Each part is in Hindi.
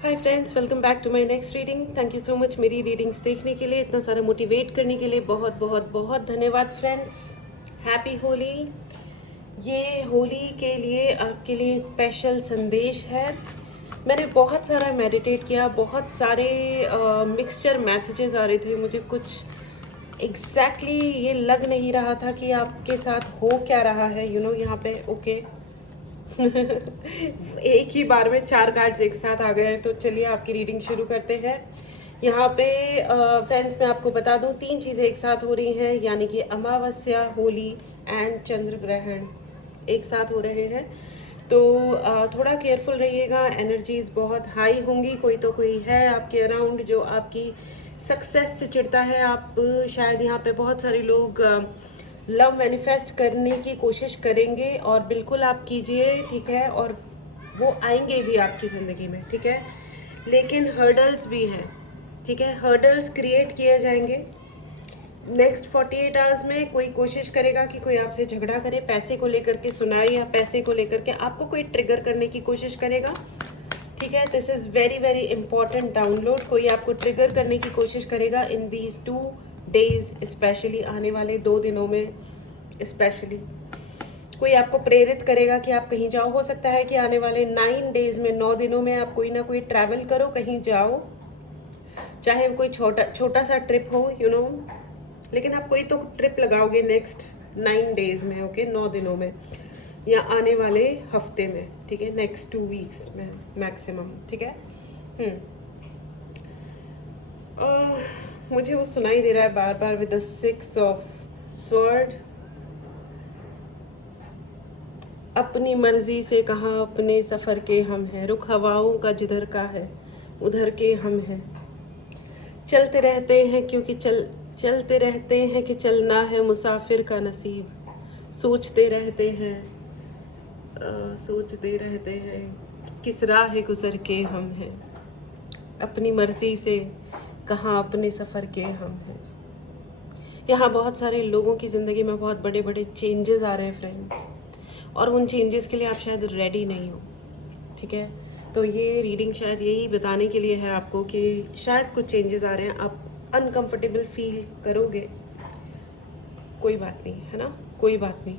Hi friends, welcome back to my next reading. Thank you so much मेरी रीडिंग्स देखने के लिए, इतना सारा मोटिवेट करने के लिए बहुत बहुत बहुत धन्यवाद फ्रेंड्स। हैप्पी होली। ये होली के लिए आपके लिए स्पेशल संदेश है। मैंने बहुत सारा मेडिटेट किया, बहुत सारे मिक्सचर मैसेजेस आ रहे थे मुझे। कुछ ये लग नहीं रहा था कि आपके साथ हो क्या रहा है, यहाँ पे ओके। एक ही बार में 4 कार्ड्स एक साथ आ गए हैं, तो चलिए आपकी रीडिंग शुरू करते हैं। यहाँ पे फ्रेंड्स मैं आपको बता दूँ, 3 चीज़ें एक साथ हो रही हैं, यानी कि अमावस्या, होली एंड चंद्र ग्रहण एक साथ हो रहे हैं। तो थोड़ा केयरफुल रहिएगा, एनर्जीज बहुत हाई होंगी। कोई तो कोई है आपके अराउंड जो आपकी सक्सेस से चिढ़ता है। आप शायद यहाँ पे बहुत सारे लोग लव मैनिफेस्ट करने की कोशिश करेंगे, और बिल्कुल आप कीजिए, ठीक है, और वो आएंगे भी आपकी ज़िंदगी में, ठीक है। लेकिन हर्डल्स भी हैं, ठीक है, हर्डल्स क्रिएट किए जाएंगे। नेक्स्ट 48 आवर्स में कोई कोशिश करेगा कि कोई आपसे झगड़ा करे, पैसे को लेकर के सुनाए, या पैसे को लेकर के आपको कोई ट्रिगर करने की कोशिश करेगा, ठीक है। This is very very important download. कोई आपको ट्रिगर करने की कोशिश करेगा इन दीज 2 डेज, स्पेशली आने वाले 2 दिनों में। स्पेशली कोई आपको प्रेरित करेगा कि आप कहीं जाओ। हो सकता है कि आने वाले 9 डेज में, 9 दिनों में आप कोई ना कोई ट्रैवल करो, कहीं जाओ, चाहे वो कोई छोटा सा ट्रिप हो, लेकिन आप कोई तो ट्रिप लगाओगे नेक्स्ट 9 डेज में, ओके, 9 दिनों में, या आने वाले हफ्ते में, ठीक है, नेक्स्ट 2 वीक्स में मैक्सिमम, ठीक है। मुझे वो सुनाई दे रहा है बार बार विद द 6 ऑफ स्वॉर्ड। अपनी मर्जी से कहाँ अपने सफ़र के हम हैं, रुख हवाओं का जिधर का है उधर के हम हैं। चलते रहते हैं क्योंकि चलते रहते हैं कि चलना है मुसाफिर का नसीब। सोचते रहते हैं सोचते रहते हैं किस राह गुज़र के हम हैं। अपनी मर्जी से कहाँ अपने सफ़र के हम हैं। यहाँ बहुत सारे लोगों की ज़िंदगी में बहुत बड़े बड़े चेंजेस आ रहे हैं फ्रेंड्स, और उन चेंजेस के लिए आप शायद रेडी नहीं हो, ठीक है। तो ये रीडिंग शायद यही बताने के लिए है आपको कि शायद कुछ चेंजेस आ रहे हैं, आप अनकंफर्टेबल फील करोगे, कोई बात नहीं, है ना, कोई बात नहीं।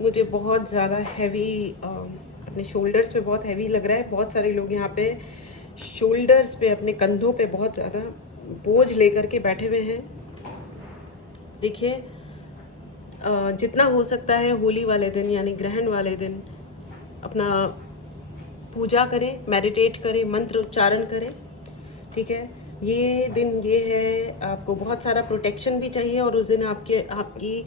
मुझे बहुत ज़्यादा हैवी अपने शोल्डर्स पे बहुत हैवी लग रहा है। बहुत सारे लोग यहाँ पे शोल्डर्स पे, अपने कंधों पे बहुत ज़्यादा बोझ लेकर के बैठे हुए हैं। देखिए, जितना हो सकता है होली वाले दिन, यानी ग्रहण वाले दिन, अपना पूजा करें, मेडिटेट करें, मंत्र उच्चारण करें, ठीक है। ये दिन ये है, आपको बहुत सारा प्रोटेक्शन भी चाहिए, और उस दिन आपकी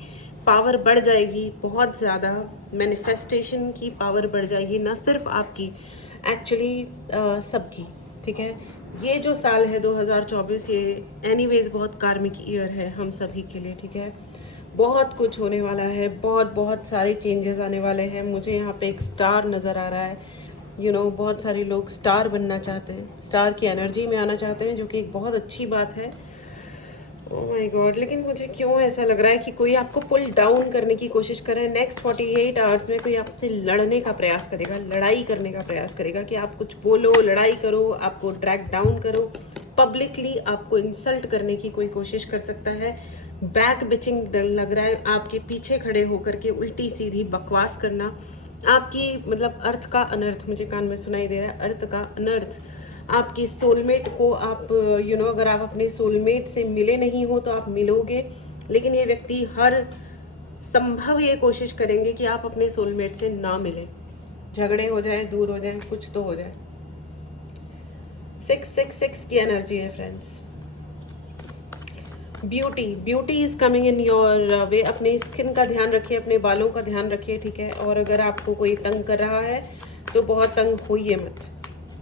पावर बढ़ जाएगी बहुत ज़्यादा। मैनिफेस्टेशन की पावर बढ़ जाएगी, ना सिर्फ आपकी, एक्चुअली सबकी, ठीक है। ये जो साल है 2024, ये एनीवेज बहुत कार्मिक ईयर है हम सभी के लिए, ठीक है। बहुत कुछ होने वाला है, बहुत बहुत सारे चेंजेस आने वाले हैं। मुझे यहाँ पे एक स्टार नज़र आ रहा है, बहुत सारे लोग स्टार बनना चाहते हैं, स्टार की एनर्जी में आना चाहते हैं, जो कि एक बहुत अच्छी बात है। ओह माय गॉड, लेकिन मुझे क्यों ऐसा लग रहा है कि कोई आपको पुल डाउन करने की कोशिश कर रहा है। नेक्स्ट 48 आवर्स में कोई आपसे लड़ने का प्रयास करेगा, लड़ाई करने का प्रयास करेगा, कि आप कुछ बोलो, लड़ाई करो, आपको ड्रैग डाउन करो, पब्लिकली आपको इंसल्ट करने की कोई कोशिश कर सकता है। बैक बिचिंग लग रहा है, आपके पीछे खड़े होकर के उल्टी सीधी बकवास करना, आपकी मतलब अर्थ का अनर्थ मुझे कान में सुनाई दे रहा है, अर्थ का अनर्थ। आपकी सोलमेट को आप अगर आप अपने सोलमेट से मिले नहीं हो तो आप मिलोगे, लेकिन ये व्यक्ति हर संभव ये कोशिश करेंगे कि आप अपने सोलमेट से ना मिले, झगड़े हो जाए, दूर हो जाए, कुछ तो हो जाए। 666 की एनर्जी है friends. Beauty is coming in your way. अपने स्किन का ध्यान रखिए, अपने बालों का ध्यान रखिए, ठीक है। और अगर आपको कोई तंग कर रहा है तो बहुत तंग होइए मत,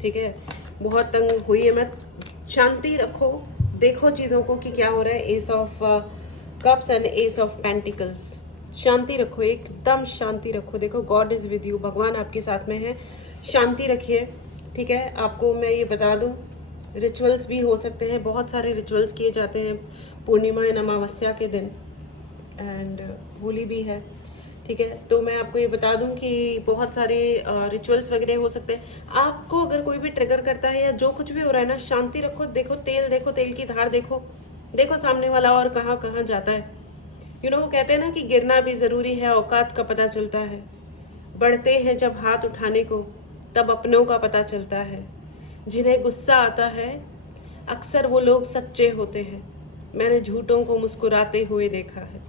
ठीक है, बहुत तंग होइए मत, शांति रखो, देखो चीज़ों को कि क्या हो रहा है। Ace of cups and ace of pentacles, शांति रखो, एकदम शांति रखो। देखो, गॉड इज़ विद यू, भगवान आपके साथ में है, शांति रखिए, ठीक है। आपको मैं ये बता दूँ, रिचुअल्स भी हो सकते हैं, बहुत सारे रिचुअल्स किए जाते हैं पूर्णिमा एंड अमावस्या के दिन, एंड होली भी है, ठीक है। तो मैं आपको ये बता दूं कि बहुत सारे रिचुअल्स वगैरह हो सकते हैं। आपको अगर कोई भी ट्रिगर करता है या जो कुछ भी हो रहा है ना, शांति रखो, देखो तेल की धार देखो, देखो सामने वाला और कहाँ कहाँ जाता है। वो कहते हैं ना कि गिरना भी ज़रूरी है, औकात का पता चलता है। बढ़ते हैं जब हाथ उठाने को, तब अपनों का पता चलता है। जिन्हें गुस्सा आता है अक्सर वो लोग सच्चे होते हैं। मैंने झूठों को मुस्कुराते हुए देखा है।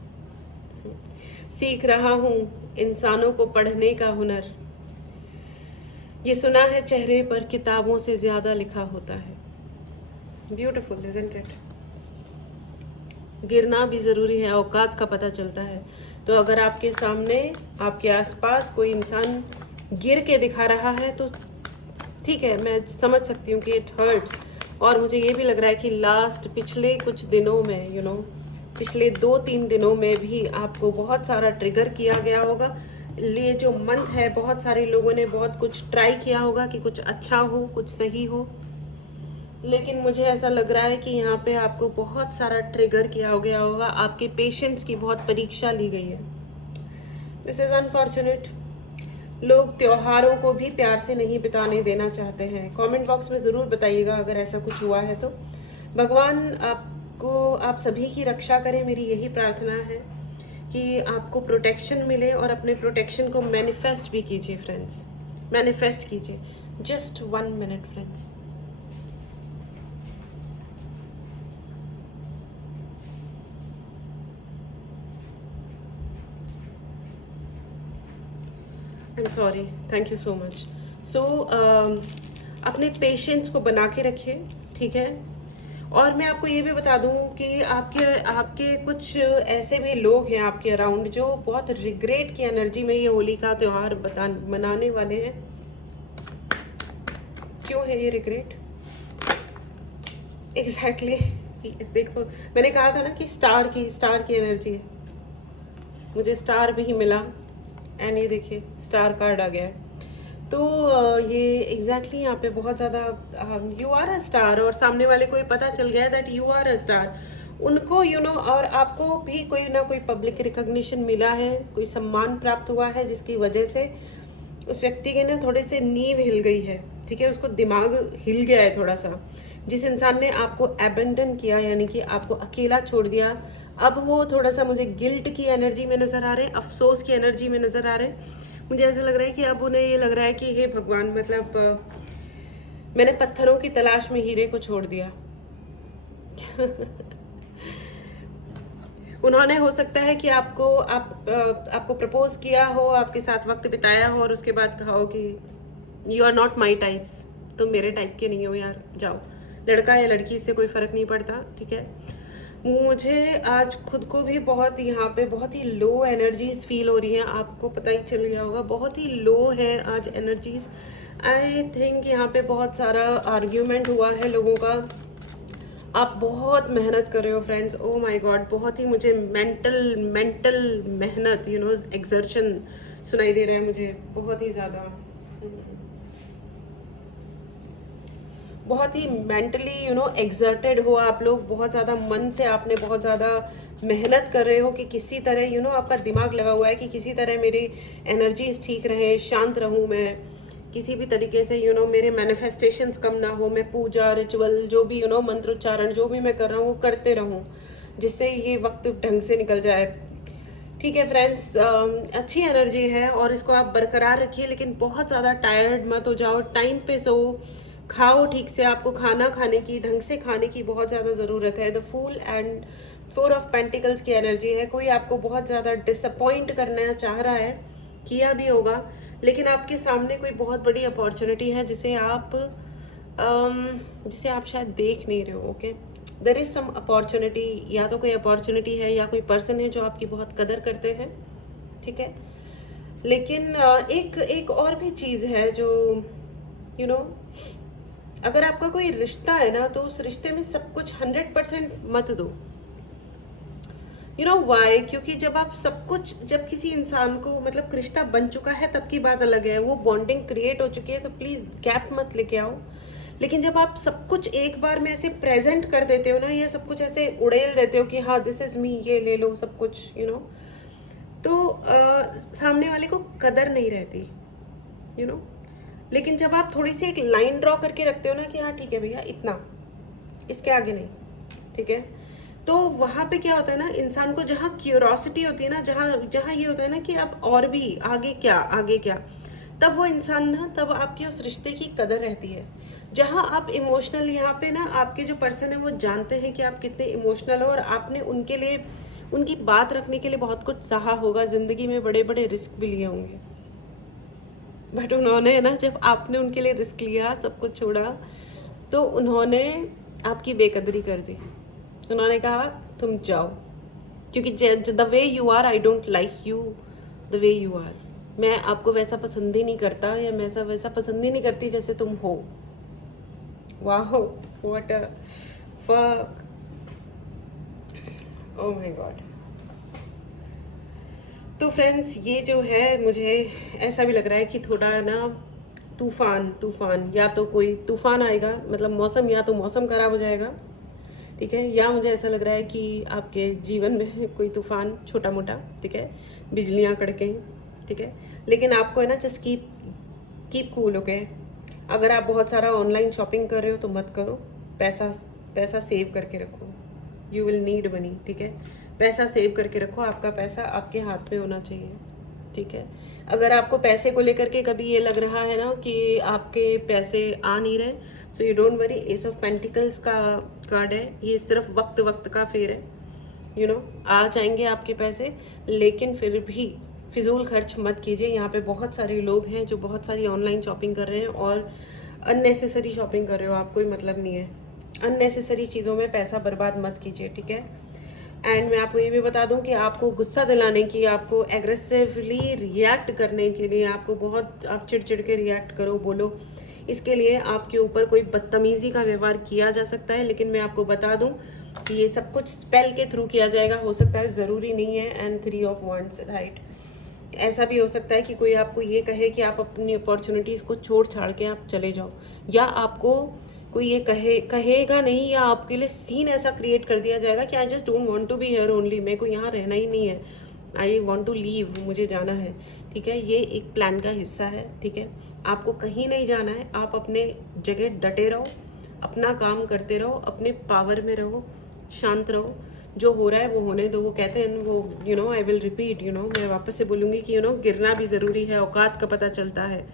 सीख रहा हूँ इंसानों को पढ़ने का हुनर। ये सुना है चेहरे पर किताबों से ज़्यादा लिखा होता है। Beautiful isn't it. गिरना भी ज़रूरी है, औकात का पता चलता है। तो अगर आपके सामने, आपके आसपास कोई इंसान गिर के दिखा रहा है तो ठीक है, मैं समझ सकती हूँ कि इट हर्ट्स। और मुझे ये भी लग रहा है कि पिछले कुछ दिनों में पिछले 2-3 दिनों में भी आपको बहुत सारा ट्रिगर किया गया होगा। ये जो मंथ है, बहुत सारे लोगों ने बहुत कुछ ट्राई किया होगा कि कुछ अच्छा हो, कुछ सही हो, लेकिन मुझे ऐसा लग रहा है कि यहाँ पे आपको बहुत सारा ट्रिगर किया गया होगा। आपके पेशेंस की बहुत परीक्षा ली गई है। This is unfortunate. लोग त्योहारों को भी प्यार से नहीं बिताने देना चाहते हैं। कमेंट बॉक्स में ज़रूर बताइएगा अगर ऐसा कुछ हुआ है तो। भगवान आप सभी की रक्षा करें, मेरी यही प्रार्थना है कि आपको प्रोटेक्शन मिले और अपने प्रोटेक्शन को मैनिफेस्ट भी कीजिए फ्रेंड्स। मैनिफेस्ट कीजिए। Just 1 minute friends. I am sorry, thank you so much. So अपने पेशेंस को बना के रखिए, ठीक है। और मैं आपको ये भी बता दूं कि आपके कुछ ऐसे भी लोग हैं आपके अराउंड जो बहुत रिग्रेट की एनर्जी में ये होली का त्यौहार मनाने वाले हैं। क्यों है ये रिग्रेट? एग्जैक्टली देखो, मैंने कहा था ना कि स्टार की एनर्जी है। मुझे स्टार भी मिला एंड ये देखिए स्टार कार्ड आ गया है। तो ये एग्जैक्टली यहाँ पे बहुत ज़्यादा यू आर अ स्टार, और सामने वाले को ये पता चल गया है that you are a star. उनको और आपको भी कोई ना कोई पब्लिक रिकॉग्निशन मिला है, कोई सम्मान प्राप्त हुआ है, जिसकी वजह से उस व्यक्ति के ना थोड़े से नींव हिल गई है, ठीक है। उसको दिमाग हिल गया है थोड़ा सा। जिस इंसान ने आपको अबेंडन किया, यानी कि आपको अकेला छोड़ दिया, अब वो थोड़ा सा मुझे गिल्ट की एनर्जी में नज़र आ रहे हैं, अफसोस की एनर्जी में नज़र आ रहे हैं। मुझे ऐसा लग रहा है कि अब उन्हें ये लग रहा है कि हे भगवान, मतलब मैंने पत्थरों की तलाश में हीरे को छोड़ दिया। उन्होंने हो सकता है कि आपको प्रपोज किया हो, आपके साथ वक्त बिताया हो और उसके बाद कहा हो कि you are not my types, तुम मेरे टाइप के नहीं हो यार, जाओ। लड़का या लड़की, इससे कोई फ़र्क नहीं पड़ता, ठीक है। मुझे आज खुद को भी बहुत यहाँ पे बहुत ही लो एनर्जीज फील हो रही हैं। आपको पता ही चल गया होगा, बहुत ही लो है आज एनर्जीज। आई थिंक यहाँ पे बहुत सारा आर्ग्यूमेंट हुआ है लोगों का। आप बहुत मेहनत कर रहे हो फ्रेंड्स, ओ माय गॉड, बहुत ही मुझे मेंटल मेहनत, एक्सर्शन सुनाई दे रहा है मुझे, बहुत ही ज़्यादा, बहुत ही मेंटली एक्सर्टेड हो आप लोग। बहुत ज़्यादा मन से आपने बहुत ज़्यादा मेहनत कर रहे हो कि किसी तरह आपका दिमाग लगा हुआ है कि किसी तरह मेरी एनर्जीज ठीक रहे, शांत रहूँ मैं, किसी भी तरीके से मेरे मैनिफेस्टेशंस कम ना हो, मैं पूजा रिचुअल जो भी मंत्रोच्चारण जो भी मैं कर रहा हूँ वो करते रहूँ, जिससे ये वक्त ढंग से निकल जाए। ठीक है फ्रेंड्स, अच्छी एनर्जी है और इसको आप बरकरार रखिए, लेकिन बहुत ज़्यादा टायर्ड मत हो जाओ। टाइम पे सो, खाओ ठीक से। आपको खाना खाने की, ढंग से खाने की बहुत ज़्यादा ज़रूरत है। The fool and 4 of pentacles की एनर्जी है। कोई आपको बहुत ज़्यादा डिसअपॉइंट करना चाह रहा है, किया भी होगा, लेकिन आपके सामने कोई बहुत बड़ी अपॉर्चुनिटी है जिसे आप शायद देख नहीं रहे हो। Okay, there is some opportunity, या तो कोई अपॉर्चुनिटी है या कोई पर्सन है जो आपकी बहुत कदर करते हैं, ठीक है। लेकिन एक और भी चीज़ है जो अगर आपका कोई रिश्ता है ना, तो उस रिश्ते में सब कुछ 100% मत दो। वाई? क्योंकि जब किसी इंसान को, मतलब रिश्ता बन चुका है तब की बात अलग है, वो बॉन्डिंग क्रिएट हो चुकी है, तो प्लीज़ गैप मत लेके आओ। लेकिन जब आप सब कुछ एक बार में ऐसे प्रेजेंट कर देते हो ना, या सब कुछ ऐसे उड़ेल देते हो कि हाँ दिस इज़ मी, ये ले लो सब कुछ, तो सामने वाले को कदर नहीं रहती, यू नो। लेकिन जब आप थोड़ी सी एक लाइन ड्रॉ करके रखते हो ना कि हाँ ठीक है भैया इतना, इसके आगे नहीं, ठीक है, तो वहाँ पे क्या होता है ना, इंसान को जहाँ क्यूरोसिटी होती है ना, जहाँ जहाँ ये होता है ना कि अब और भी आगे क्या, आगे क्या, तब वो इंसान ना, तब आपकी उस रिश्ते की कदर रहती है। जहाँ आप इमोशनल, यहाँ पे ना आपके जो पर्सन है वो जानते हैं कि आप कितने इमोशनल हो, और आपने उनके लिए, उनकी बात रखने के लिए बहुत कुछ सहा होगा, ज़िंदगी में बड़े बड़े रिस्क भी लिए होंगे, बट उन्होंने ना, जब आपने उनके लिए रिस्क लिया, सब कुछ छोड़ा, तो उन्होंने आपकी बेकदरी कर दी। उन्होंने कहा तुम जाओ, क्योंकि the way you are, I don't like you the way you are. मैं आपको वैसा पसंद ही नहीं करता, या मैं वैसा पसंद ही नहीं करती जैसे तुम हो। वाह, what a fuck, oh my God. तो फ्रेंड्स, ये जो है, मुझे ऐसा भी लग रहा है कि थोड़ा ना तूफान, या तो कोई तूफान आएगा, मतलब मौसम, या तो मौसम खराब हो जाएगा, ठीक है, या मुझे ऐसा लग रहा है कि आपके जीवन में कोई तूफान छोटा मोटा, ठीक है, बिजलियाँ कड़कें, ठीक है। लेकिन आपको है ना, जस्ट कीप कूल, ओके। अगर आप बहुत सारा ऑनलाइन शॉपिंग कर रहे हो तो मत करो, पैसा सेव करके रखो, यू विल नीड मनी, ठीक है। पैसा सेव करके रखो, आपका पैसा आपके हाथ में होना चाहिए, ठीक है। अगर आपको पैसे को लेकर के कभी ये लग रहा है ना कि आपके पैसे आ नहीं रहे, so you don't worry, S of pentacles का कार्ड है, ये सिर्फ वक्त का फेर है, यू नो। आ जाएंगे आपके पैसे, लेकिन फिर भी फिजूल खर्च मत कीजिए। यहाँ पे बहुत सारे लोग हैं जो बहुत सारी ऑनलाइन शॉपिंग कर रहे हैं, और अननेसेसरी शॉपिंग कर रहे हो, आप कोई मतलब नहीं है। अननेसेसरी चीज़ों में पैसा बर्बाद मत कीजिए, ठीक है। एंड मैं आपको ये भी बता दूं कि आपको गुस्सा दिलाने की, आपको एग्रेसिवली रिएक्ट करने के लिए, आपको बहुत, आप चिड़चिड़ के रिएक्ट करो, बोलो, इसके लिए आपके ऊपर कोई बदतमीज़ी का व्यवहार किया जा सकता है। लेकिन मैं आपको बता दूं कि ये सब कुछ स्पेल के थ्रू किया जाएगा, हो सकता है, ज़रूरी नहीं है। And 3 of wands, right. ऐसा भी हो सकता है कि कोई आपको ये कहे कि आप अपनी अपॉर्चुनिटीज़ को छोड़ छाड़ के आप चले जाओ, या आपको कोई ये कहेगा नहीं, या आपके लिए सीन ऐसा क्रिएट कर दिया जाएगा कि I just don't want to be here only, मेरे को यहाँ रहना ही नहीं है, आई वांट टू लीव, मुझे जाना है, ठीक है। ये एक प्लान का हिस्सा है, ठीक है। आपको कहीं नहीं जाना है, आप अपने जगह डटे रहो, अपना काम करते रहो, अपने पावर में रहो, शांत रहो, जो हो रहा है वो होने दो। वो कहते हैं वो, you know, I will repeat, you know, मैं वापस से बोलूँगी कि यू नो, गिरना भी ज़रूरी है, औकात का पता चलता है,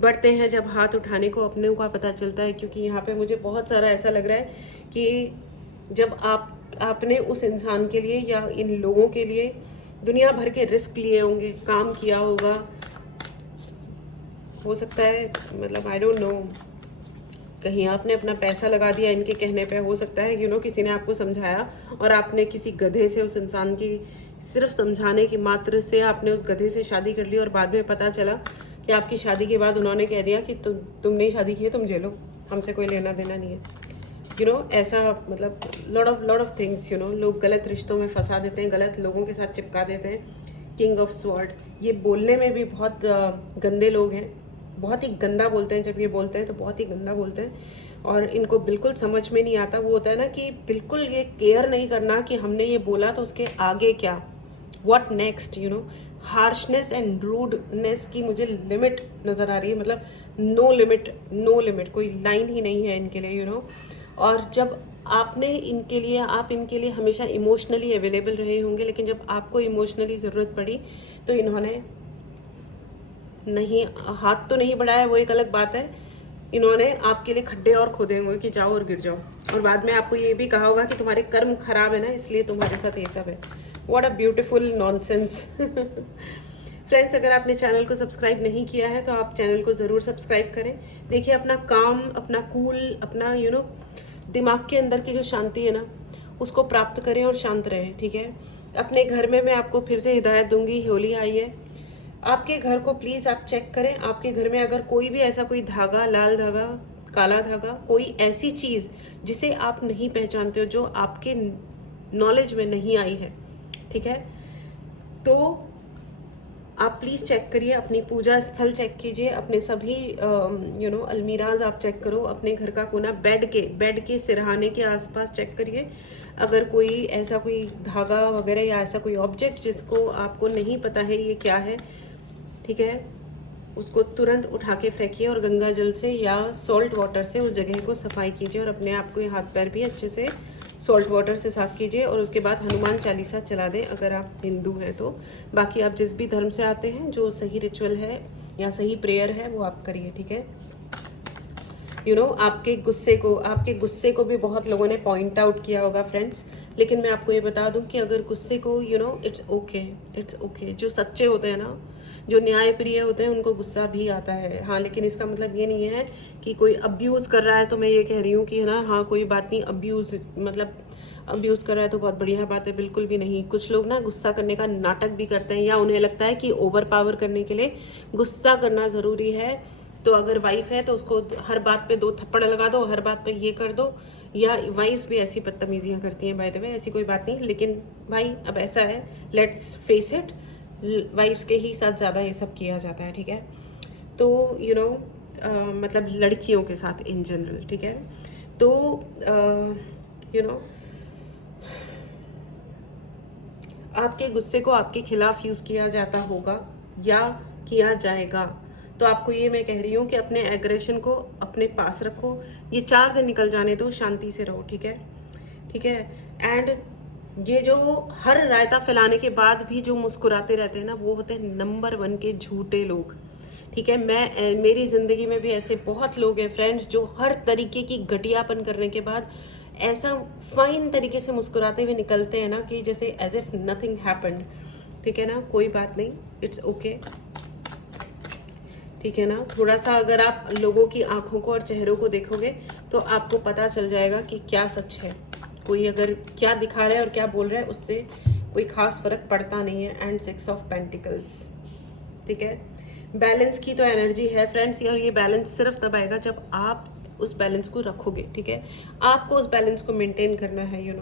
बढ़ते हैं जब हाथ उठाने को अपने का पता चलता है। क्योंकि यहाँ पे मुझे बहुत सारा ऐसा लग रहा है कि जब आपने उस इंसान के लिए या इन लोगों के लिए दुनिया भर के रिस्क लिए होंगे, काम किया होगा, हो सकता है, मतलब आई डोंट नो, कहीं आपने अपना पैसा लगा दिया इनके कहने पे, हो सकता है, यू नो, किसी ने आपको समझाया और आपने किसी गधे से, उस इंसान की सिर्फ समझाने की मात्र से आपने उस गधे से शादी कर ली, और बाद में पता चला कि आपकी शादी के बाद उन्होंने कह दिया कि तुमने शादी की है, तुम झेलो, हमसे कोई लेना देना नहीं है, यू नो। ऐसा मतलब lot of things, you no, लोग गलत रिश्तों में फंसा देते हैं, गलत लोगों के साथ चिपका देते हैं। किंग ऑफ स्वॉर्ड, ये बोलने में भी बहुत गंदे लोग हैं, बहुत ही गंदा बोलते हैं। जब ये बोलते हैं तो बहुत ही गंदा बोलते हैं, और इनको बिल्कुल समझ में नहीं आता। वो होता है ना कि बिल्कुल ये केयर नहीं करना कि हमने ये बोला तो उसके आगे क्या, what next, you know. Harshness and rudeness की मुझे लिमिट नज़र आ रही है, मतलब नो लिमिट, कोई लाइन ही नहीं है इनके लिए, यू नो। और जब आपने इनके लिए, आप इनके लिए हमेशा इमोशनली अवेलेबल रहे होंगे, लेकिन जब आपको इमोशनली ज़रूरत पड़ी तो इन्होंने नहीं, हाथ तो नहीं बढ़ाया, वो एक अलग बात है, इन्होंने आपके लिए खड्डे और खोदे होंगे कि जाओ और गिर जाओ, और बाद में आपको ये भी कहा होगा कि तुम्हारे कर्म खराब है ना, इसलिए तुम्हारे साथ ये सब है। What a beautiful nonsense. Friends, अगर आपने चैनल को सब्सक्राइब नहीं किया है तो आप चैनल को ज़रूर सब्सक्राइब करें। देखिए, अपना काम, अपना कूल, अपना यू नो, दिमाग के अंदर की जो शांति है ना, उसको प्राप्त करें और शांत रहें, ठीक है। अपने घर में मैं आपको फिर से हिदायत दूंगी, होली आई है, आपके घर को प्लीज़ आप चेक करें। आपके घर में अगर कोई भी ऐसा कोई धागा, लाल धागा, काला धागा, कोई ऐसी चीज़ जिसे आप नहीं पहचानते हो, जो आपके नॉलेज में नहीं आई है, ठीक है, तो आप प्लीज़ चेक करिए, अपनी पूजा स्थल चेक कीजिए, अपने सभी अलमीराज आप चेक करो, अपने घर का कोना, बेड के सिरहाने के आसपास चेक करिए। अगर कोई ऐसा कोई धागा वगैरह या ऐसा कोई ऑब्जेक्ट जिसको आपको नहीं पता है ये क्या है, ठीक है, उसको तुरंत उठा के फेंकिए और गंगा जल से या सॉल्ट वाटर से उस जगह को सफाई कीजिए और अपने आप को ये हाथ पैर भी अच्छे से सॉल्ट वाटर से साफ़ कीजिए। और उसके बाद हनुमान चालीसा चला दें अगर आप हिंदू हैं तो। बाकी आप जिस भी धर्म से आते हैं, जो सही रिचुअल है या सही प्रेयर है वो आप करिए, ठीक है। आपके गुस्से को भी बहुत लोगों ने पॉइंट आउट किया होगा फ्रेंड्स, लेकिन मैं आपको ये बता दूं कि अगर गुस्से को इट्स ओके। जो सच्चे होते हैं ना, जो न्याय प्रिय होते हैं, उनको गुस्सा भी आता है। हाँ, लेकिन इसका मतलब ये नहीं है कि कोई अब्यूज़ कर रहा है तो मैं ये कह रही हूँ कि है ना, हाँ कोई बात नहीं, अब्यूज़ कर रहा है तो बहुत बढ़िया बात है, बिल्कुल भी नहीं। कुछ लोग ना गुस्सा करने का नाटक भी करते हैं, या उन्हें लगता है कि ओवर पावर करने के लिए गुस्सा करना ज़रूरी है। तो अगर वाइफ है तो उसको हर बात पे 2 थप्पड़ लगा दो, हर बात पे ये कर दो। या वाइफ्स भी ऐसी बदतमीजियाँ करती हैं बाय द वे, ऐसी कोई बात नहीं। लेकिन भाई अब ऐसा है, लेट्स फेस इट, वाइफ्स के ही साथ ज़्यादा ये सब किया जाता है, ठीक है। तो मतलब लड़कियों के साथ इन जनरल, ठीक है। तो आपके गुस्से को आपके खिलाफ यूज़ किया जाता होगा या किया जाएगा, तो आपको ये मैं कह रही हूँ कि अपने एग्रेशन को अपने पास रखो। ये 4 दिन निकल जाने दो, शांति से रहो, ठीक है, ठीक है। एंड ये जो हर रायता फैलाने के बाद भी जो मुस्कुराते रहते हैं ना, वो होते हैं नंबर 1 के झूठे लोग, ठीक है। मेरी ज़िंदगी में भी ऐसे बहुत लोग हैं फ्रेंड्स, जो हर तरीके की घटियापन करने के बाद ऐसा फाइन तरीके से मुस्कुराते हुए निकलते हैं ना कि जैसे एज इफ नथिंग हैपेंड, ठीक है ना। कोई बात नहीं, इट्स ओके, ठीक है ना। थोड़ा सा अगर आप लोगों की आंखों को और चेहरों को देखोगे तो आपको पता चल जाएगा कि क्या सच है। कोई अगर क्या दिखा रहा है और क्या बोल रहा है, उससे कोई खास फर्क पड़ता नहीं है। एंड 6 ऑफ पेंटिकल्स, ठीक है। बैलेंस की तो एनर्जी है फ्रेंड्स, और ये बैलेंस सिर्फ तब आएगा जब आप उस बैलेंस को रखोगे, ठीक है। आपको उस बैलेंस को मेंटेन करना है,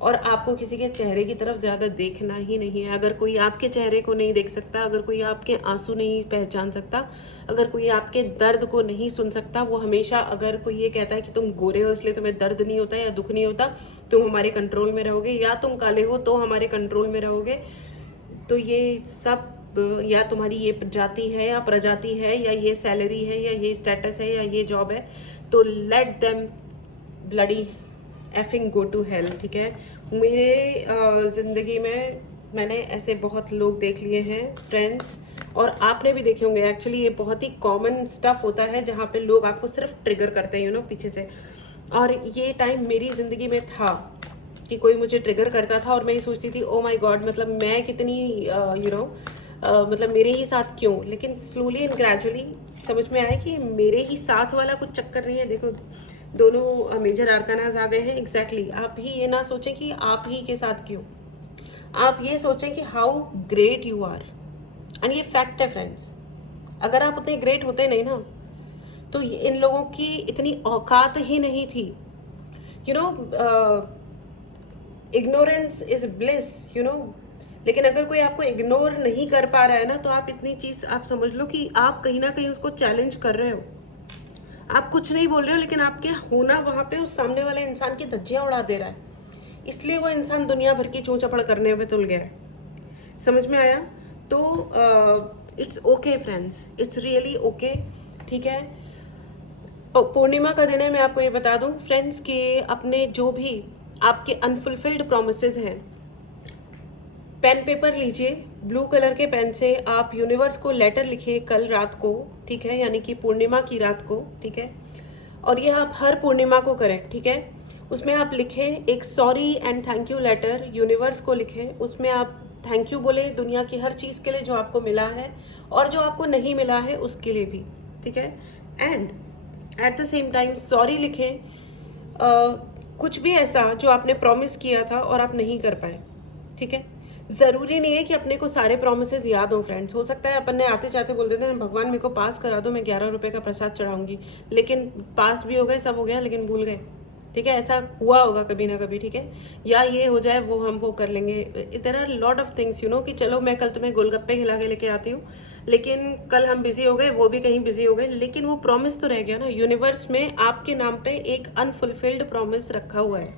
और आपको किसी के चेहरे की तरफ ज़्यादा देखना ही नहीं है। अगर कोई आपके चेहरे को नहीं देख सकता, अगर कोई आपके आंसू नहीं पहचान सकता, अगर कोई आपके दर्द को नहीं सुन सकता, वो हमेशा अगर कोई ये कहता है कि तुम गोरे हो इसलिए तुम्हें दर्द नहीं होता या दुख नहीं होता, तुम हमारे कंट्रोल में रहोगे, या तुम काले हो तो हमारे कंट्रोल में रहोगे, तो ये सब या तुम्हारी ये जाति है या प्रजाति है या ये सैलरी है या ये स्टेटस है या ये जॉब है, तो let them bloody effing go to hell, ठीक है। मेरे ज़िंदगी में मैंने ऐसे बहुत लोग देख लिए हैं फ्रेंड्स, और आपने भी देखे होंगे। एक्चुअली ये बहुत ही कॉमन स्टफ होता है जहाँ पे लोग आपको सिर्फ ट्रिगर करते हैं पीछे से। और ये टाइम मेरी ज़िंदगी में था कि कोई मुझे ट्रिगर करता था और मैं ये सोचती थी ओ माय गॉड, मतलब मैं कितनी मतलब मेरे ही साथ क्यों। लेकिन स्लोली एंड ग्रेजुअली समझ में आया कि मेरे ही साथ वाला कुछ चक्कर नहीं है। देखो दोनों मेजर आर्कानाज आ गए हैं। एग्जैक्टली आप ही ये ना सोचें कि आप ही के साथ क्यों, आप ये सोचें कि how great you are. And ये फैक्ट है फ्रेंड्स, अगर आप उतने ग्रेट होते नहीं ना तो इन लोगों की इतनी औकात ही नहीं थी। इग्नोरेंस इज ब्लिस, लेकिन अगर कोई आपको इग्नोर नहीं कर पा रहा है ना, तो आप इतनी चीज़ आप समझ लो कि आप कहीं ना कहीं उसको चैलेंज कर रहे हो। आप कुछ नहीं बोल रहे हो, लेकिन आपके होना वहाँ पे उस सामने वाले इंसान की धज्जियाँ उड़ा दे रहा है, इसलिए वो इंसान दुनिया भर की चों चपड़ करने में तुल गया है। समझ में आया? तो it's okay friends, it's really okay, ठीक है। पूर्णिमा का दिन है, मैं आपको ये बता दूं फ्रेंड्स कि अपने जो भी आपके अनफुलफिल्ड प्रोमिसेस हैं, पेन पेपर लीजिए, ब्लू कलर के पेन से आप यूनिवर्स को लेटर लिखिए कल रात को, ठीक है, यानी कि पूर्णिमा की रात को, ठीक है। और ये आप हर पूर्णिमा को करें, ठीक है। उसमें आप लिखें एक sorry and thank you later universe को लिखें। उसमें आप थैंक यू बोले दुनिया की हर चीज़ के लिए जो आपको मिला है और जो आपको नहीं मिला है उसके लिए भी, ठीक है। And at the same time sorry लिखें कुछ भी ऐसा जो आपने प्रॉमिस किया था और आप नहीं कर पाए, ठीक है। ज़रूरी नहीं है कि अपने को सारे प्रोमिसेस याद हो फ्रेंड्स। हो सकता है अपन ने आते जाते बोल देते हैं भगवान मेरे को पास करा दो, मैं 11 रुपये का प्रसाद चढ़ाऊंगी, लेकिन पास भी हो गए, सब हो गया, लेकिन भूल गए, ठीक है, ऐसा हुआ होगा कभी ना कभी, ठीक है, या ये हो जाए वो हम वो कर लेंगे। There are lot of things you know कि चलो मैं कल तुम्हें गोलगप्पे खिला के लेके आती हूँ, लेकिन कल हम बिजी हो गए, वो भी कहीं बिजी हो गए, लेकिन वो प्रॉमिस तो रह गया ना। यूनिवर्स में आपके नाम पे एक अनफुलफिल्ड प्रॉमिस रखा हुआ है,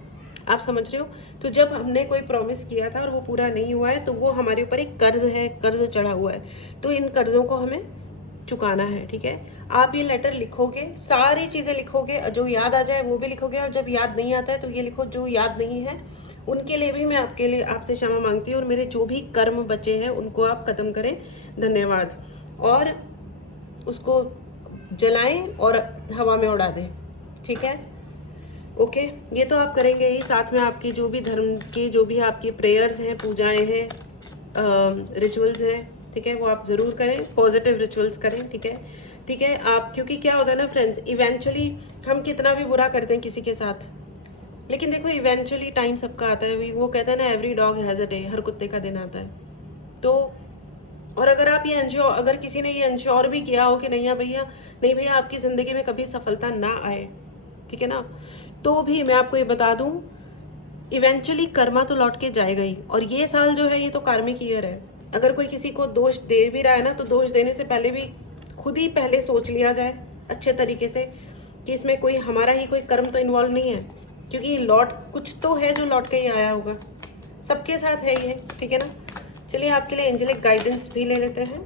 आप समझ रहे हो। तो जब हमने कोई प्रॉमिस किया था और वो पूरा नहीं हुआ है, तो वो हमारे ऊपर एक कर्ज है, कर्ज चढ़ा हुआ है, तो इन कर्जों को हमें चुकाना है, ठीक है। आप ये लेटर लिखोगे, सारी चीज़ें लिखोगे, जो याद आ जाए वो भी लिखोगे, और जब याद नहीं आता है तो ये लिखो जो याद नहीं है उनके लिए भी मैं आपके लिए आपसे क्षमा मांगती हूँ, और मेरे जो भी कर्म बचे हैं उनको आप ख़त्म करें, धन्यवाद। और उसको जलाएं और हवा में उड़ा दें, ठीक है, ओके। ये तो आप करेंगे ही, साथ में आपकी जो भी धर्म के जो भी आपकी प्रेयर्स हैं, पूजाएं हैं, रिचुअल्स हैं, ठीक है, वो आप ज़रूर करें, पॉजिटिव रिचुअल्स करें, ठीक है, ठीक है। आप क्योंकि क्या होता है ना फ्रेंड्स, इवेंचुअली हम कितना भी बुरा करते हैं किसी के साथ, लेकिन देखो इवेंचुअली टाइम सबका आता है, वो कहता है ना every dog has a day, हर कुत्ते का दिन आता है। तो और अगर आप ये इंश्योर, अगर किसी ने ये इंश्योर भी किया हो कि नहीं भैया, नहीं भैया आपकी ज़िंदगी में कभी सफलता ना आए, ठीक है ना, तो भी मैं आपको ये बता दूं, इवेंचुअली कर्मा तो लौट के जाएगा ही। और ये साल जो है ये तो कार्मिक ईयर है। अगर कोई किसी को दोष दे भी रहा है ना, तो दोष देने से पहले भी खुद ही पहले सोच लिया जाए अच्छे तरीके से कि इसमें कोई हमारा ही कोई कर्म तो इन्वॉल्व नहीं है, क्योंकि लौट कुछ तो है जो लौट के ही आया होगा, सबके साथ है ये, ठीक है ना। चलिए आपके लिए एंजेलिक गाइडेंस भी ले लेते हैं,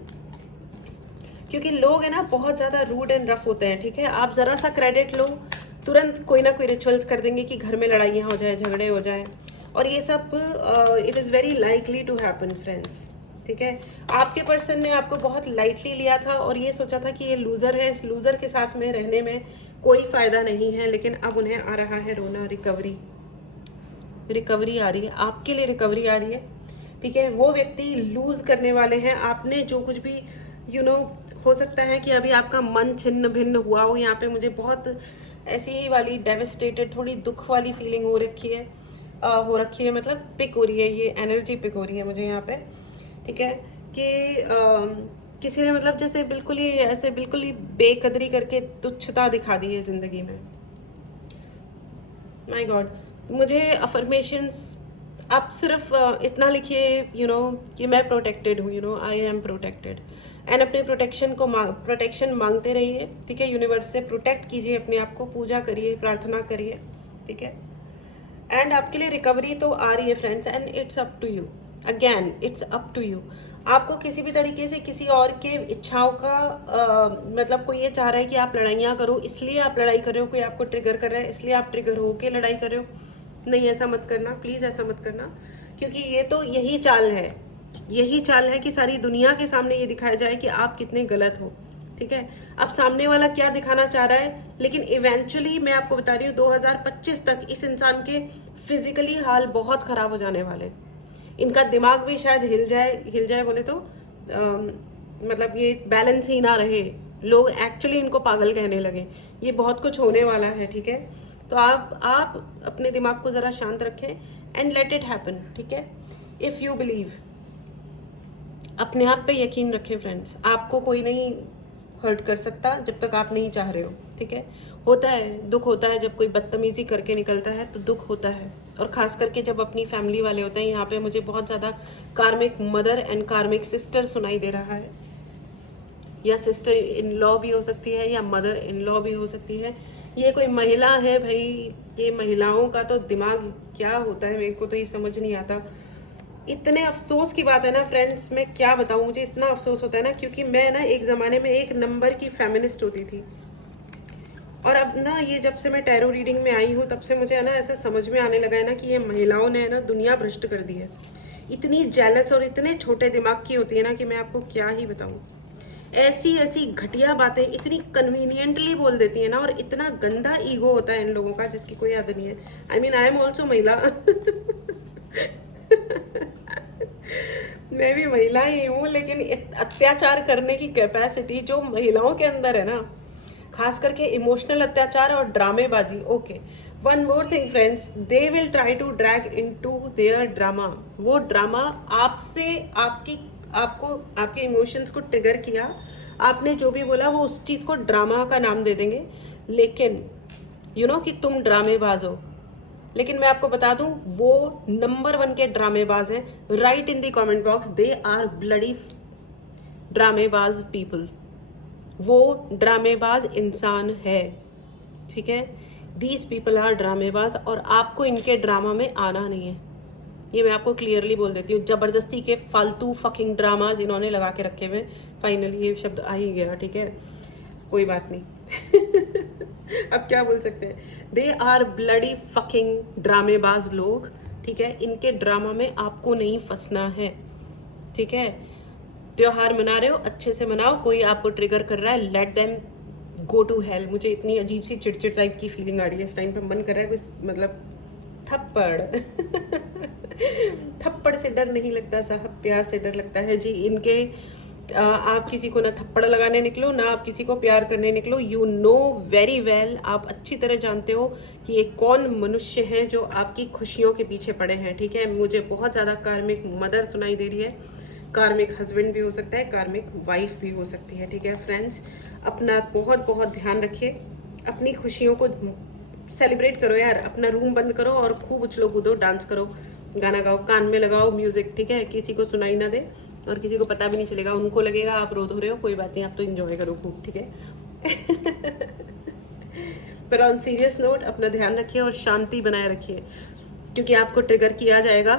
क्योंकि लोग है ना बहुत ज़्यादा रूड एंड रफ होते हैं, ठीक है। आप ज़रा सा क्रेडिट लो, तुरंत कोई ना कोई रिचुअल्स कर देंगे कि घर में लड़ाइयाँ हो जाए, झगड़े हो जाए, और ये सब it is very likely to happen friends, ठीक है। आपके पर्सन ने आपको बहुत लाइटली लिया था और ये सोचा था कि ये लूज़र है, इस लूज़र के साथ में रहने में कोई फ़ायदा नहीं है, लेकिन अब उन्हें आ रहा है रोना, रिकवरी, रिकवरी आ रही है, आपके लिए रिकवरी आ रही है, ठीक है। वो व्यक्ति लूज़ करने वाले हैं, आपने जो कुछ भी यू नो हो सकता है कि अभी आपका मन छिन्न भिन्न हुआ हो। यहाँ पे मुझे बहुत ऐसी ही वाली डेविस्टेटेड, थोड़ी दुख वाली फीलिंग हो रखी है, मतलब पिक हो रही है, ये एनर्जी पिक हो रही है मुझे यहाँ पे, ठीक है, कि किसी ने मतलब जैसे बिल्कुल ही ऐसे बिल्कुल ही बेकदरी करके तुच्छता दिखा दी है ज़िंदगी में। माय गॉड, मुझे अफर्मेशंस आप सिर्फ इतना लिखिए यू नो कि मैं प्रोटेक्टेड हूँ, you know I am protected, and अपने प्रोटेक्शन को प्रोटेक्शन मांगते रहिए, ठीक है। यूनिवर्स से प्रोटेक्ट कीजिए अपने आप को, पूजा करिए, प्रार्थना करिए, ठीक है। एंड आपके लिए रिकवरी तो आ रही है friends, and it's up to you, again it's up to you. आपको किसी भी तरीके से किसी और के इच्छाओं का मतलब कोई ये चाह रहा है कि आप लड़ाइयाँ करो, इसलिए आप लड़ाई कर रहे हो, कोई आपको ट्रिगर कर रहा है इसलिए आप ट्रिगर हो के लड़ाई कर रहे हो, नहीं ऐसा मत करना, प्लीज़ ऐसा मत करना, क्योंकि ये तो यही चाल है, यही चाल है कि सारी दुनिया के सामने ये दिखाया जाए कि आप कितने गलत हो, ठीक है। अब सामने वाला क्या दिखाना चाह रहा है, लेकिन इवेंचुअली मैं आपको बता रही हूँ 2025 तक इस इंसान के फिजिकली हाल बहुत ख़राब हो जाने वाले, इनका दिमाग भी शायद हिल जाए बोले तो मतलब ये बैलेंस ही ना रहे, लोग एक्चुअली इनको पागल कहने लगे, ये बहुत कुछ होने वाला है, ठीक है। तो आप अपने दिमाग को ज़रा शांत रखें एंड लेट इट हैपन, ठीक है। इफ़ यू बिलीव, अपने आप पे यकीन रखें फ्रेंड्स, आपको कोई नहीं हर्ट कर सकता जब तक आप नहीं चाह रहे हो, ठीक है। होता है, दुख होता है, जब कोई बदतमीज़ी करके निकलता है तो दुख होता है, और ख़ास करके जब अपनी फैमिली वाले होते हैं। यहाँ पे मुझे बहुत ज़्यादा कार्मिक मदर एंड कार्मिक सिस्टर सुनाई दे रहा है, या सिस्टर इन लॉ भी हो सकती है, या मदर इन लॉ भी हो सकती है। ये कोई महिला है भाई, ये महिलाओं का तो दिमाग क्या होता है, मेरे को तो ये समझ नहीं आता। इतने अफसोस की बात है ना फ्रेंड्स, मैं क्या बताऊँ, मुझे इतना अफसोस होता है ना, क्योंकि मैं ना एक ज़माने में एक नंबर की फेमिनिस्ट होती थी, और अब ना ये जब से मैं टैरो रीडिंग में आई हूँ तब से मुझे है ना ऐसा समझ में आने लगा है ना कि ये महिलाओं ने है ना दुनिया भ्रष्ट कर दी है। इतनी जेलस और इतने छोटे दिमाग की होती है ना कि मैं आपको क्या ही बताऊँ। ऐसी ऐसी घटिया बातें इतनी कन्वीनियंटली बोल देती है ना, और इतना गंदा ईगो होता है इन लोगों का जिसकी कोई हद नहीं है। I mean I am also महिला मैं भी महिला ही हूँ, लेकिन अत्याचार करने की कैपेसिटी जो महिलाओं के अंदर है ना, खास करके इमोशनल अत्याचार और ड्रामेबाजी। Okay, one more thing friends, they will try to drag into their drama. वो ड्रामा आपसे आपको आपके इमोशंस को ट्रिगर किया, आपने जो भी बोला वो उस चीज़ को ड्रामा का नाम दे देंगे, लेकिन कि तुम ड्रामेबाज हो, लेकिन मैं आपको बता दूं वो नंबर 1 के ड्रामेबाज हैं। Right in the comment box, they are bloody ड्रामेबाज पीपल। वो ड्रामेबाज इंसान है, ठीक है। दीज पीपल आर ड्रामेबाज, और आपको इनके ड्रामा में आना नहीं है, ये मैं आपको क्लियरली बोल देती हूँ। ज़बरदस्ती के फालतू फकिंग ड्रामाज इन्होंने लगा के रखे हुए। फाइनली ये शब्द आ ही गया, ठीक है, कोई बात नहीं। अब क्या बोल सकते हैं। दे आर ब्लडी फकिंग ड्रामेबाज लोग, ठीक है। इनके ड्रामा में आपको नहीं फंसना है, ठीक है। त्योहार मना रहे हो, अच्छे से मनाओ। कोई आपको ट्रिगर कर रहा है, let them go to hell. मुझे इतनी अजीब सी चिड़चिड़ टाइप की फीलिंग आ रही है इस टाइम पे, मन कर रहा है कुछ मतलब थप्पड़। थप्पड़ से डर नहीं लगता साहब, प्यार से डर लगता है जी। इनके आप किसी को ना थप्पड़ लगाने निकलो, ना आप किसी को प्यार करने निकलो। यू नो वेरी वेल, आप अच्छी तरह जानते हो कि ये कौन मनुष्य हैं जो आपकी खुशियों के पीछे पड़े हैं, ठीक है। मुझे बहुत ज़्यादा कार्मिक मदर सुनाई दे रही है, कार्मिक हस्बैंड भी हो सकता है, कार्मिक वाइफ भी हो सकती है, ठीक है। फ्रेंड्स, अपना बहुत बहुत ध्यान रखिए, अपनी खुशियों को सेलिब्रेट करो यार। अपना रूम बंद करो और खूब उछलो कूदो, डांस करो, गाना गाओ, कान में लगाओ म्यूजिक, ठीक है। किसी को सुनाई ना दे और किसी को पता भी नहीं चलेगा। उनको लगेगा आप रो धो रहे हो, कोई बात नहीं, आप तो इंजॉय करो खूब, ठीक है। पर ऑन सीरियस नोट, अपना ध्यान रखिए और शांति बनाए रखिए, क्योंकि आपको ट्रिगर किया जाएगा,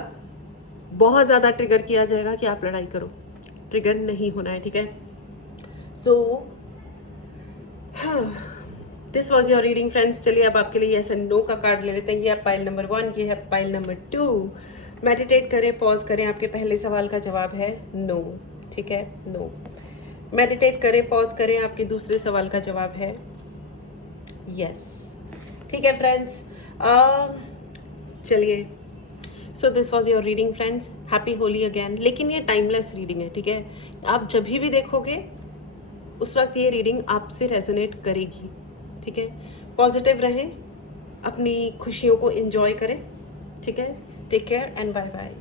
बहुत ज़्यादा ट्रिगर किया जाएगा कि आप लड़ाई करो। ट्रिगर नहीं होना है, ठीक है। सो हाँ, this was your reading friends. चलिए अब आपके लिए ऐसा नो का कार्ड ले लेते हैं। ये है पाइल नंबर 1, ये है पाइल नंबर 2। मेडिटेट करें, पॉज करें। आपके पहले सवाल का जवाब है नो, ठीक है, नो। मेडिटेट करें, पॉज करें। आपके दूसरे सवाल का जवाब है यस, ठीक है फ्रेंड्स। चलिए, so this was your reading friends. Happy Holi again. लेकिन ये टाइमलेस रीडिंग है, ठीक है। आप जब भी देखोगे उस वक्त ये रीडिंग आपसे रेजोनेट करेगी, ठीक है। पॉजिटिव रहें, अपनी खुशियों को एंजॉय करें, ठीक है। Take care and bye bye.